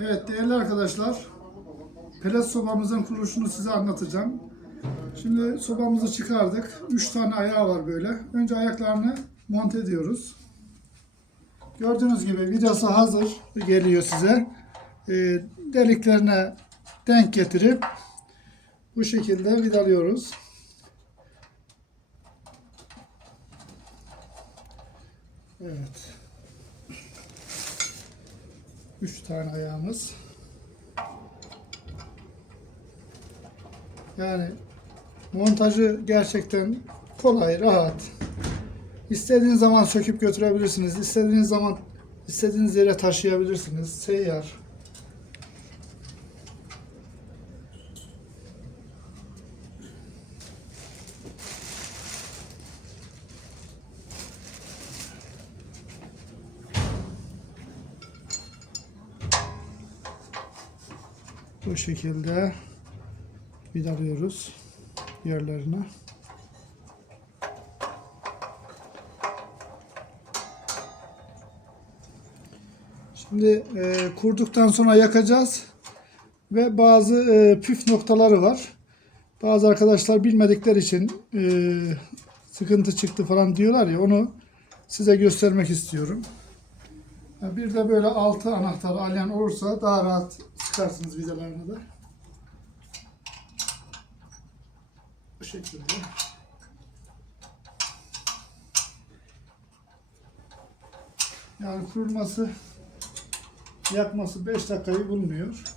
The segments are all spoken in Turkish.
Evet değerli arkadaşlar, pelet sobamızın kuruluşunu size anlatacağım. Şimdi sobamızı çıkardık. 3 tane ayağı var böyle. Önce ayaklarını monte ediyoruz. Gördüğünüz gibi vidası hazır geliyor size. Ee, deliklerine denk getirip bu şekilde vidalıyoruz. Evet. 3 tane ayağımız. Yani montajı gerçekten kolay, rahat. İstediğiniz zaman söküp götürebilirsiniz. İstediğiniz zaman istediğiniz yere taşıyabilirsiniz. Seyyar. Bu şekilde vidalıyoruz yerlerine. Şimdi e, kurduktan sonra yakacağız ve bazı e, püf noktaları var. Bazı arkadaşlar bilmedikleri için e, sıkıntı çıktı falan diyorlar ya onu size göstermek istiyorum. Bir de böyle altı anahtar alyan olursa daha rahat çıkarsınız vidalarını da. Bu şekilde. Yani kurulması yakması 5 dakikayı bulmuyor.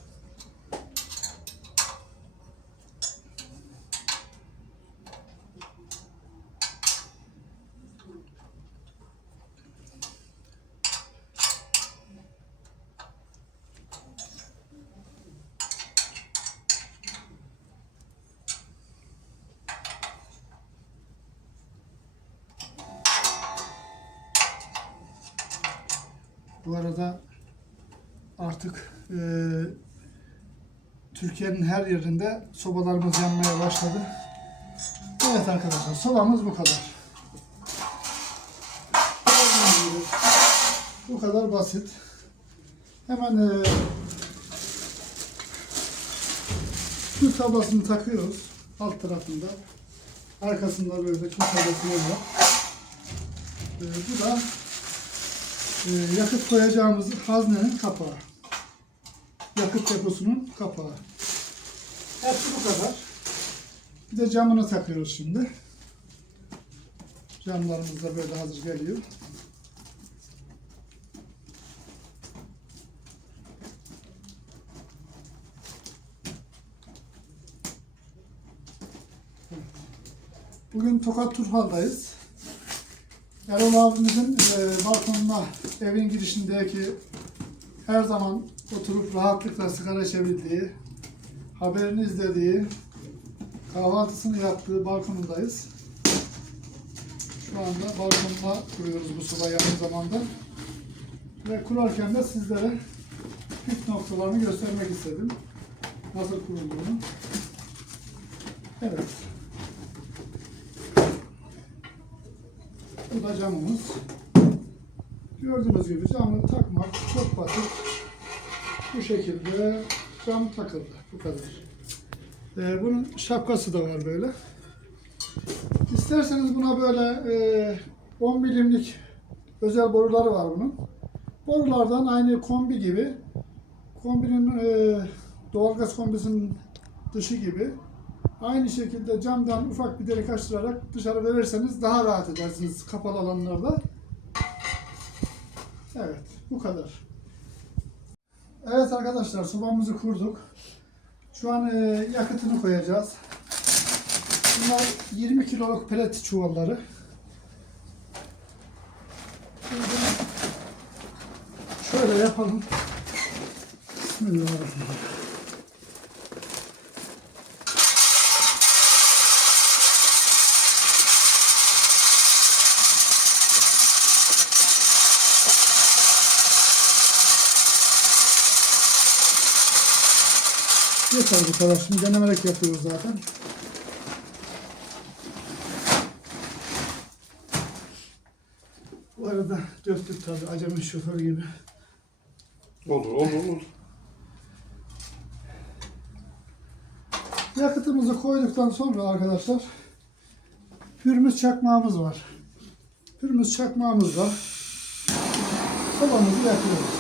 Bu arada artık e, Türkiye'nin her yerinde sobalarımız yanmaya başladı. Evet arkadaşlar sobamız bu kadar. Bu kadar basit. Hemen e, kül tablasını takıyoruz alt tarafında. Arkasında böyle kül tablası var. E, bu da yakıt koyacağımız haznenin kapağı. Yakıt deposunun kapağı. Hepsi bu kadar. Bir de camını takıyoruz şimdi. Camlarımız da böyle hazır geliyor. Bugün Tokat Turhal'dayız. Erol abimizin e, balkonuna evin girişindeki her zaman oturup rahatlıkla sigara içebildiği, haberini izlediği, kahvaltısını yaptığı balkonundayız. Şu anda balkonuna kuruyoruz bu sobayı aynı zamanda. Ve kurarken de sizlere püf noktalarını göstermek istedim. Nasıl kurulduğunu. Evet. Bu da camımız. Gördüğünüz gibi camı takmak çok basit. Bu şekilde cam takıldı. Bu kadar. Ee, bunun şapkası da var böyle. İsterseniz buna böyle e, 10 milimlik özel boruları var bunun. Borulardan aynı kombi gibi kombinin e, doğalgaz kombisinin dışı gibi Aynı şekilde camdan ufak bir delik açtırarak dışarı verirseniz daha rahat edersiniz kapalı alanlarda. Evet, bu kadar. Evet arkadaşlar, sobamızı kurduk. Şu an e, yakıtını koyacağız. Bunlar 20 kiloluk pelet çuvalları. Şimdi şöyle yapalım. Bismillahirrahmanirrahim. yeter bu kadar. Şimdi denemerek yapıyoruz zaten. Bu arada döktük tabi acemi şoför gibi. Olur olur olur. Yakıtımızı koyduktan sonra arkadaşlar pürmüz çakmağımız var. Pürmüz çakmağımızla sobamızı yakıyoruz.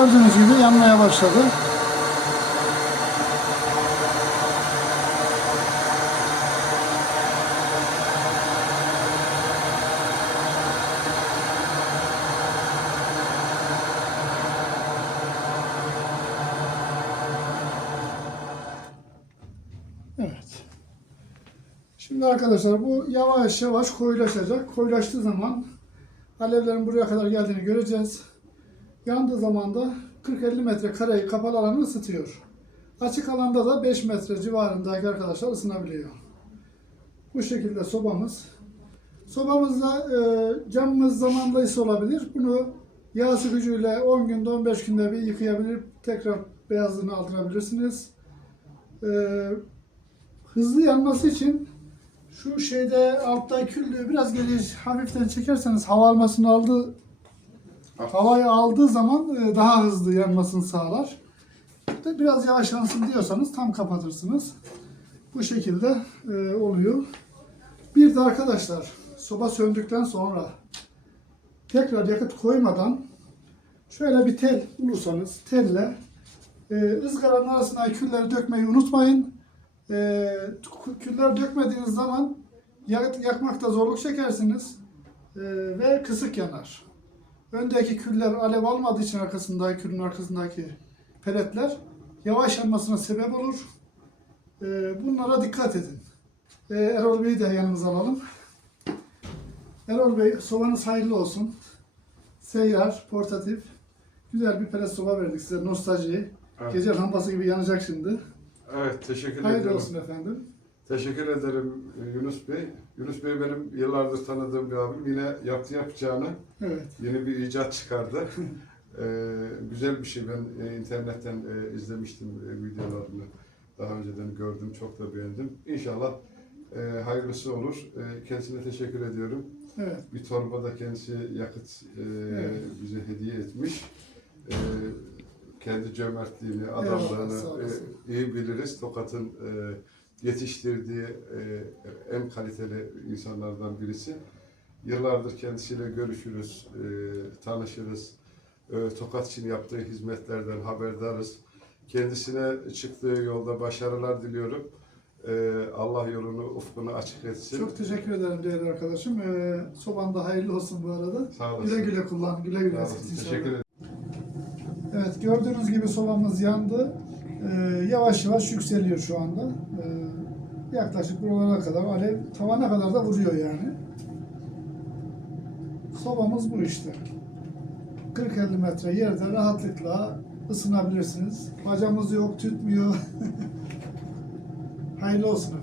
Gördüğünüz gibi yanmaya başladı. Evet. Şimdi arkadaşlar bu yavaş yavaş koyulaşacak. Koyulaştığı zaman alevlerin buraya kadar geldiğini göreceğiz. Yandığı zaman da 40-50 metre kareyi kapalı alanı ısıtıyor. Açık alanda da 5 metre civarındaki arkadaşlar ısınabiliyor. Bu şekilde sobamız. Sobamızda e, camımız zamanla ısı olabilir. Bunu yağ gücüyle 10 günde 15 günde bir yıkayabilir. Tekrar beyazlığını aldırabilirsiniz. E, hızlı yanması için şu şeyde altta küllüğü biraz geri hafiften çekerseniz hava almasını aldığı havayı aldığı zaman e, daha hızlı yanmasını sağlar. Biraz yavaş yansın diyorsanız tam kapatırsınız. Bu şekilde e, oluyor. Bir de arkadaşlar soba söndükten sonra tekrar yakıt koymadan şöyle bir tel bulursanız telle e, ızgaranın arasına külleri dökmeyi unutmayın. Küller dökmediğiniz zaman yakmakta zorluk çekersiniz ve kısık yanar. Öndeki küller alev almadığı için arkasındaki külün arkasındaki peletler yavaş yanmasına sebep olur. Ee, bunlara dikkat edin. Ee, Erol Bey'i de yanımıza alalım. Erol Bey sobanız hayırlı olsun. Seyyar, portatif, güzel bir pelet soba verdik size nostalji. Evet. Gece lambası gibi yanacak şimdi. Evet, teşekkür Hayırlı ederim. olsun efendim. Teşekkür ederim e, Yunus Bey. Yunus Bey benim yıllardır tanıdığım bir abim. Yine yaptı yapacağını Evet. yeni bir icat çıkardı. Ee, güzel bir şey. Ben e, internetten e, izlemiştim e, videolarını. Daha önceden gördüm. Çok da beğendim. İnşallah e, hayırlısı olur. E, kendisine teşekkür ediyorum. Evet. Bir torba da kendisi yakıt e, Evet. bize hediye etmiş. E, kendi cömertliğini, adamlığını olasın. e, iyi biliriz. Tokat'ın e, yetiştirdiği e, en kaliteli insanlardan birisi. Yıllardır kendisiyle görüşürüz, e, tanışırız. E, Tokat için yaptığı hizmetlerden haberdarız. Kendisine çıktığı yolda başarılar diliyorum. E, Allah yolunu, ufkunu açık etsin. Çok teşekkür ederim değerli arkadaşım. Soban da hayırlı olsun bu arada. Sağ olasın. Güle güle kullan, güle güle Sağ olasın. Teşekkür ederim. Evet gördüğünüz gibi sobamız yandı. Ee, yavaş yavaş yükseliyor şu anda. Ee, yaklaşık buralara kadar alev tavana kadar da vuruyor yani. Sobamız bu işte. 40-50 metre yerde rahatlıkla ısınabilirsiniz. Bacamız yok, tütmüyor. Hayırlı olsun